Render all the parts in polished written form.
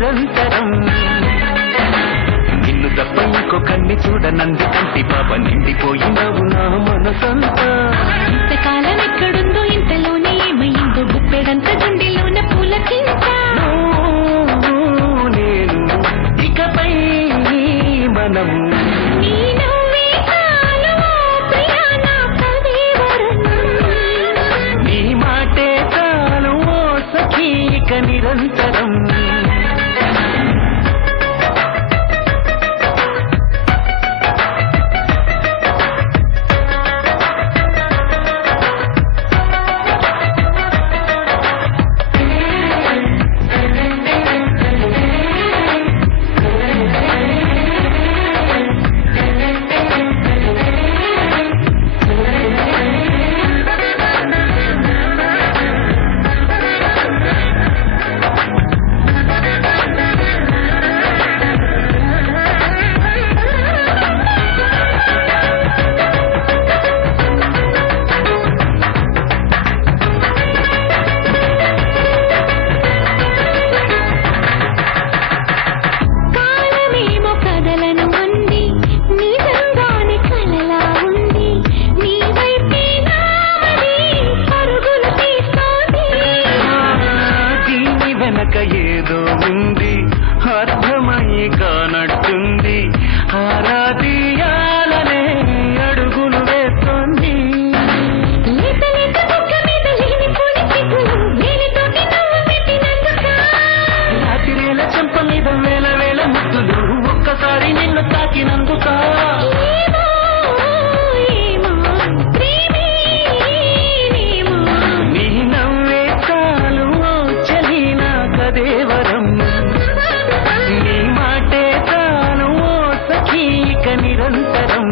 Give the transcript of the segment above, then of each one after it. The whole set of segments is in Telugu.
నిరంతరం నిన్ను తప్ప ఇంకో కన్ని చూడనంది కంటి పాప నిండిపోయినవు నా మనసంతా ఇంతకాలం ఎక్కడుందో ఇంతలోనే ఏమైందో గుప్పెడంత గుండెలోన పూలకింత నేను ఇకపై మనం నీ నవ్వే చాలు ప్రియా నా కదేవరం నీ మాటే చాలు ఓ సఖీ ఇక నిరంతరం ఏదో ఉంది అర్థమయ్యి కానట్టుంది ఆరాధియాలనే అడుగులు వేస్తోంది రాత్రివేళ చెంప మీద వేల వేల ముద్దులు ఒక్కసారి నిన్ను తాకినందుకా నీ నవ్వే చాలు ఓ చలి నా కదేవరం నీ మాటే చాలు ఓ సఖీ ఇక నిరంతరం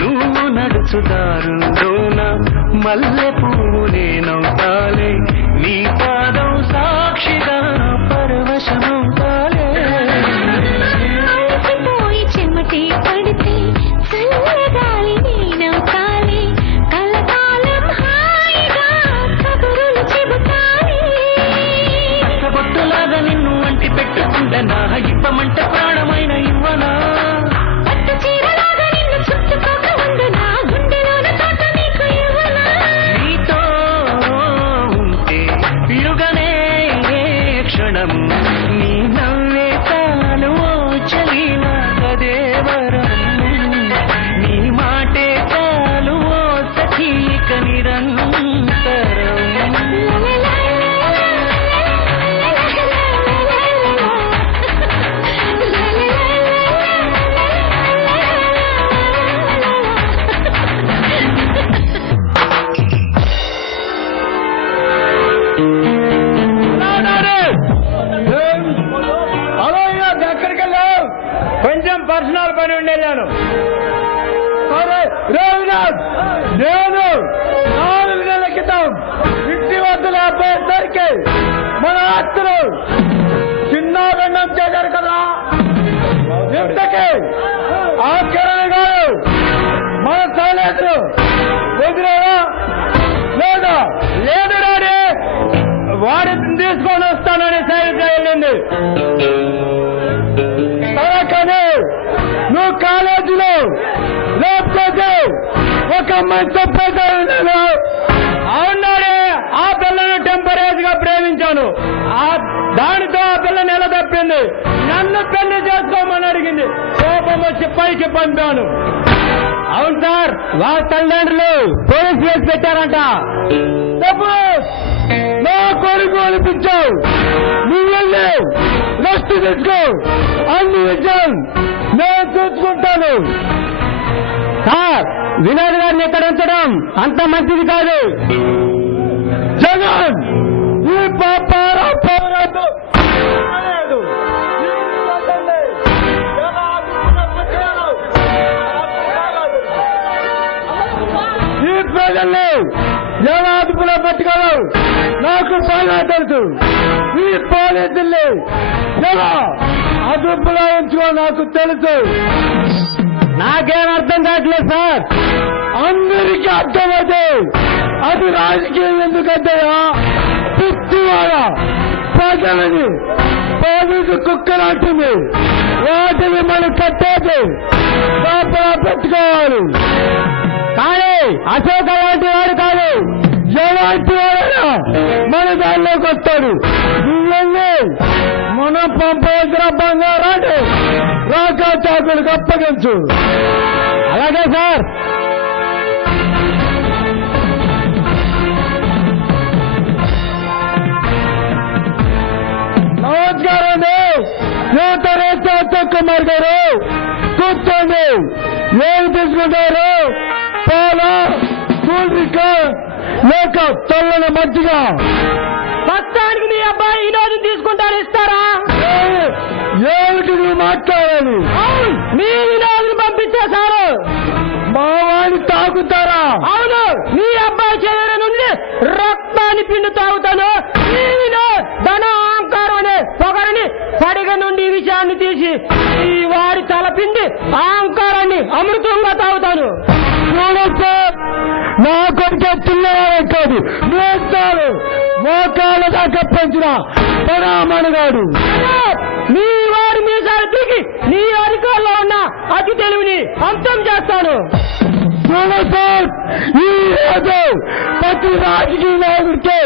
నువ్వు నడుచుదారులోన మల్లె పువ్వు నేనవుతాలే నీ పాదం సాక్షిగా పరవశమవుతాలే పోయి చెమటే పడితే చల్లగాలి నేనవుతాలే కలకాలం హాయిగా కబురులు చెబుతాలే పచ్చబొట్టులాగా నిన్ను అంటి పెట్టుకుంటనా ఇప్పమంటే ప్రాణమైన ఇవ్వనా పట్టు చీరలాగా నిన్ను చుట్టుకోక ఉండునా గుండెలోన తోట నీకు ఇవ్వనా నీతో ఉంటే యుగనే క్షణం నీ నవ్వే చాలు ఓ చలి నా కదేవరం నీ మాటే చాలు ఓ సఖీ ఇక నిరంతరం ఎక్కడికి వెళ్ళావు కొంచెం పర్సనల్ పని ఉండేలాను అరే రవినాథ్ నేను 4 నెలల క్రితం ఇంటి వద్దల అబ్బాయి మన ఆస్తులు చిన్న గండం చేశారు కదా ఇంతకీ ఆ కిరణ్ గారు మన సైలెన్స్ వదిలేదా లేదా లేదు డాడీ వాడిని తీసుకొని వస్తానని సైలెన్స్ వెళ్ళింది కానీ నువ్వు కాలేజీలో లేకపోతే ఒక అమ్మాయి చెప్పేసాను అవునాడే ఆ పిల్లను టెంపరేజ్ గా ప్రేమించాను దానితో ఆ పిల్ల నెల తప్పింది నన్ను పెళ్లి చేసుకోమని అడిగింది కోపం వచ్చి పైకి పంపాను అవును సార్ వాళ్ళ తల్లిదండ్రులు పోలీస్ కేసు పెట్టారంట తప్పు నా కొడుకు అనిపించావు నువ్వు వెళ్ళి రెస్ట్ తెచ్చుకో అన్ని విషయం నేను చూసుకుంటాను సార్ వినోద్ గారిని ఎక్కడ ఉంచడం అంత మంచిది కాదు జగన్ ఈ పాపారా పోరాదు ప్రజల్ని ఎలా అదుపులో పెట్టుకోవడం నాకు బాగా తెలుసు. ఈ పోలీసుల్ని ఎలా అదుపులో ఉంచుకో నాకు తెలుసు. నాకేం అర్థం కావట్లేదు సార్. అందరికీ అర్థమైతే అది రాజకీయం ఎందుకంటాయా? పిచ్చివాడ ప్రజలని పోలీసు కుక్కలాంటివి, వాటిని మనం కట్టేది లోపల పెట్టుకోవాలి. కానీ అశోక్ అలాంటి వాడు కాదు. ఎలాంటి వాడైనా మన దానిలోకి వస్తాడు. నువ్వెళ్ళి మనం పంపవలసిన బంగారాన్ని రాకా చాకులకు అప్పగించు. అలాగే సార్. నమస్కారం అండి. అశోక్ కుమార్ గారు కూర్చోండి. ఏమి తీసుకుంటారు? పాలా, కూల్ డ్రింక్ లేక చల్లని మజ్జిగ? ప్రస్తుతానికి మీ అబ్బాయి ఈ రోజు తీసుకుంటారు, ఇస్తారా? ఏమిటి నువ్వు మాట్లాడాలి? మీ వినోదుని పంపించేశారు. మా వాడిని తాగుతారా? అవును, మీ అబ్బాయి శరీరం నుండి రక్తాన్ని పిండి తాగుతాను. ఈ వినోద్ ధన అహంకారం అనే పొగరని పడిగ నుండి ఈ విషయాన్ని తీసి ఈ వాడి తలపిండి అహంకారాన్ని అమృతంగా తాగుతాను. చూడొచ్చు, నా కొడుకు చిన్నవాడే కాదు, నేస్తాడు మోకాళ్ళ దాకా పెంచిన పరామణగాడు. మీ వారి మీసాలు దిగి నీ అధికారంలో ఉన్న అతి తెలివిని అంతం చేస్తాను. చూడొచ్చు, ఈ రోజు ప్రతి రాజకీయ నాయకుడికి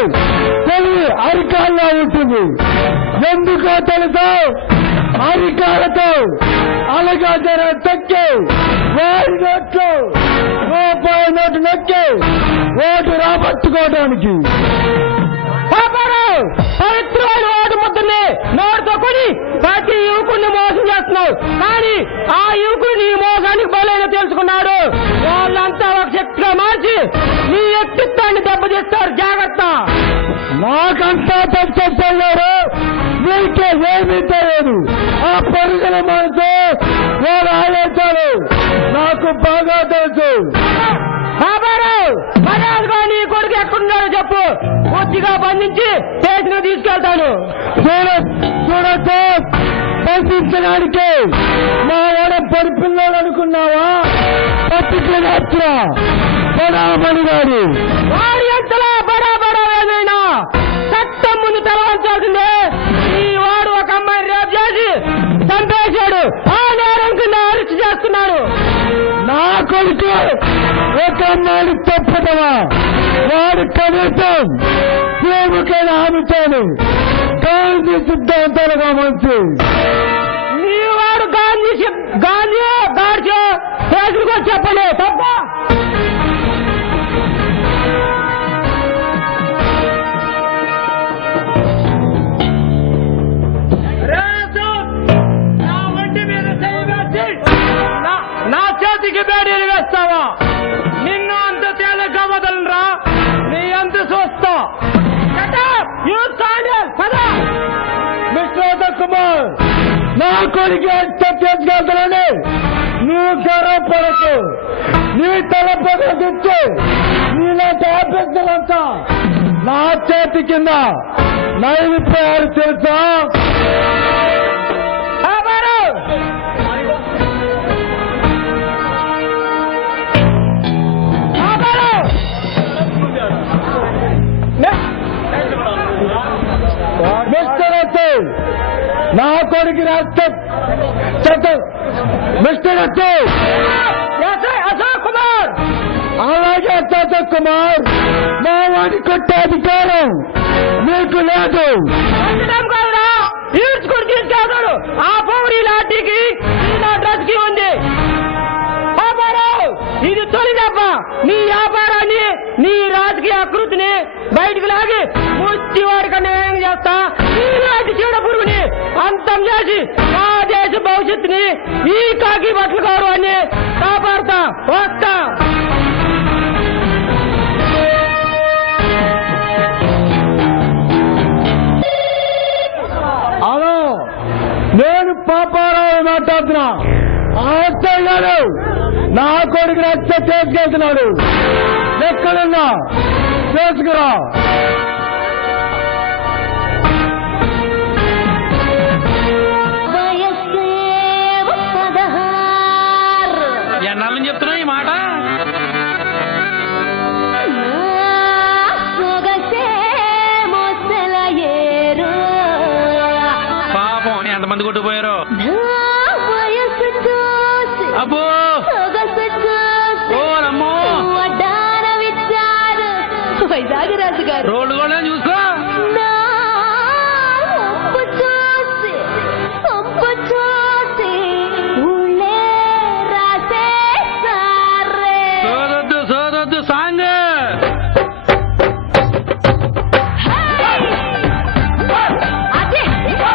తెలివి అధికారంలో ఉంటుంది. ఎందుకో తెలుసా? అధికారులతో అలాగా జర తొక్కి వారి నోట్లు రూపాయి నోటు నొక్కి ఓటు రాబట్టుకోవడానికి. పవిత్రమైన ఓటు ముద్దని నోటితో కొని ప్రతి యువకుడిని మోసం చేస్తున్నావు. కానీ ఆ యువకుడు నీ మోసానికి బలైన తెలుసుకున్నాడు. వాళ్ళంతా ఒక శక్తిగా మార్చి నీ వ్యక్తిత్వాన్ని దెబ్బతీస్తారు. జాగ్రత్త. నాకంతా తెచ్చేస్తారు. వీరికి ఏమీ తెలియదు. ఆ పరుగుల మనసు వాడు ఆలోచాలు నాకు బాగా తెలుసు. మర్యాదగా నీ కొడుకు ఎక్కడున్నాడో చెప్పు. పూర్తిగా బంధించి స్టేషన్ తీసుకెళ్తాను. చూడొచ్చు, పంపించడానికి మా వాడ పొడిపిల్లాడు అనుకున్నావా? పట్టించిన బడామణి గారు వాడి ఎంతలా బడా ఏదైనా చట్టం ముందు తెలవంచాల్సిందే. ఈ వాడు ఒక అమ్మాయిని రేపు చేసి చంపేశాడు. ఆ నేరం కింద అరెస్ట్ చేస్తున్నాడు. నా కొడుకు ఒక అమ్మాయిని తప్పదవా? వాడు కనీసం ప్రేమకైన ఆమెతోని గాంధీ సిద్ధాంతాలుగా మంచి నీ వాడు గాంధీ గాడ్చో స్టేషన్కి వచ్చి చెప్పండి. తప్ప నా చేతికి బేడీలు వేస్తావా? నిన్ను అంత తేలిగ్గా వదలరా. నీ అంత చూస్తా. మిస్టర్ అశోక్ కుమార్, నా కొడుకు చేసుకెళ్తానని నువ్వు గర్వపడకు. నీ తల పగదిచ్చి నీలాంటి ఆఫీసులంతా నా చేతి కింద నైవేద్యాలు తెలుసా? మిస్టర్ అశోక్, నా కొడుకు మిస్టర్ అశోక్ కుమార్. అలాగే అశోక్ కుమార్, మా వాడి కొట్టే అధికారం నీకు లేదు. ఈడ్చుకుని తీసుకెళ్తాడు. ఆ పౌరి లాఠీకి నా డ్రెస్ కి ఉంది. ఇది తొలి దెబ్బ. నీ వ్యాపారాన్ని, నీ రాజకీయ ఆకృతిని బయటికి లాగి ముచ్చి వాడి కన్నా ఏం చేస్తా. ఈనాటి చీడ పురుగుని అంతం చేసి ఆ దేశ భవిష్యత్తుని ఈ కాకి బట్టలు గౌరవాన్ని కాపాడుతా. వస్తా. హలో, నేను పాపారావు మాట్లాడుతున్నా. అత్తయ్య గారు నా కొడుకు రచ్చ చేసుకెళ్తున్నాడు. ఎక్కడున్నా చేసుకురా. వయస్సేమో 16. ఎన్నాళ్ళని చెప్తున్నా ఈ మాట? సొగసేమో సెలయేరు. పాపం ఎంతమంది కొట్టుకుపోయారో. నా వయసు చూసి అబ్బో సొగసు చూసి ఓరమ్మో వడ్డానమిచ్చారు వైజాగ్ రాజు గారు. రోడ్డు కూడా చూసుకో. నా ఒప్పు చూసి ఒప్పు చూసి ఊళ్ళే రాసేసారే. సోదొద్దు సోదొద్దు